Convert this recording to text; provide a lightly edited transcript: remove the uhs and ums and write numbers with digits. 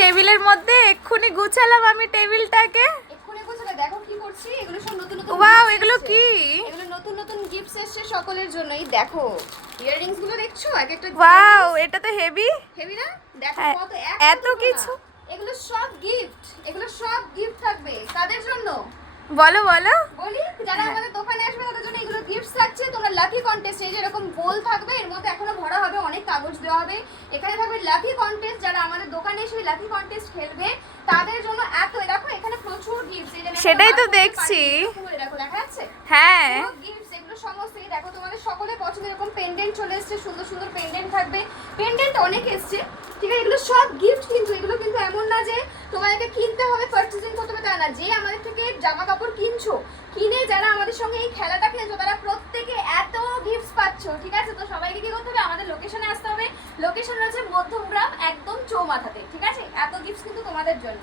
টেবিলের মধ্যে এক্ষুনি গুছালাম আমি টেবিলটাকে। এক্ষুনি গুছালে দেখো কি করছি, এগুলো সব নতুন নতুন। ওয়াও, এগুলো কি? এগুলো নতুন নতুন গিফটস এসেছে সকলের জন্য। এই দেখো ইয়াররিংস গুলো দেখছো, এক একটা। ওয়াও, এটা তো হেভি। হেভি না? দেখো কত এত কিছু। এগুলো সব গিফট, এগুলো সব গিফট থাকবে কাদের জন্য বলো বলো। বলি, যারা আমাদের দোকানে আসবে তাদের জন্য এগুলো গিফটস থাকছে। তোমরা লাকি কন্টেস্ট, এই যে এরকম গোল থাকবে, এর মধ্যে এখনো ভরা হবে, অনেক কাগজ দেওয়া হবে। এখানে থাকবে লাকি কন্টেস্ট, যারা আমাদের দোকানে এসে লাকি কন্টেস্ট খেলবে তাদের জন্য এত। দেখো এখানে প্রচুর গিফটস, এই যে সেটাই তো দেখছি। দেখো দেখা যাচ্ছে। হ্যাঁ, গিফটস এগুলো সমস্ত। এই দেখো তোমাদের সকলের পছন্দের এরকম পেন্ডেন্ট চলে এসেছে, সুন্দর সুন্দর পেন্ডেন্ট থাকবে। পেন্ডেন্ট অনেক এসেছে, ঠিক আছে। এগুলো সব গিফট, কিন্তু এগুলো কিন্তু এমন না যে তোমাদেরকে কিনতে হবে, পারচেজিং করতে হবে, তা না। যে আমাদের থেকে জামা কাপড় কিনছো, কিনে যারা আমাদের সঙ্গে এই খেলাটা খেলছো, তারা প্রত্যেকে এত গিফটস পাচ্ছ, ঠিক আছে। তো সবাইকে কি করতে হবে, আমাদের লোকেশনে আসতে হবে। লোকেশন হচ্ছে মধ্যমগ্রাম, একদম চৌমাথাতে, ঠিক আছে। এত গিফটস কিন্তু তোমাদের জন্য।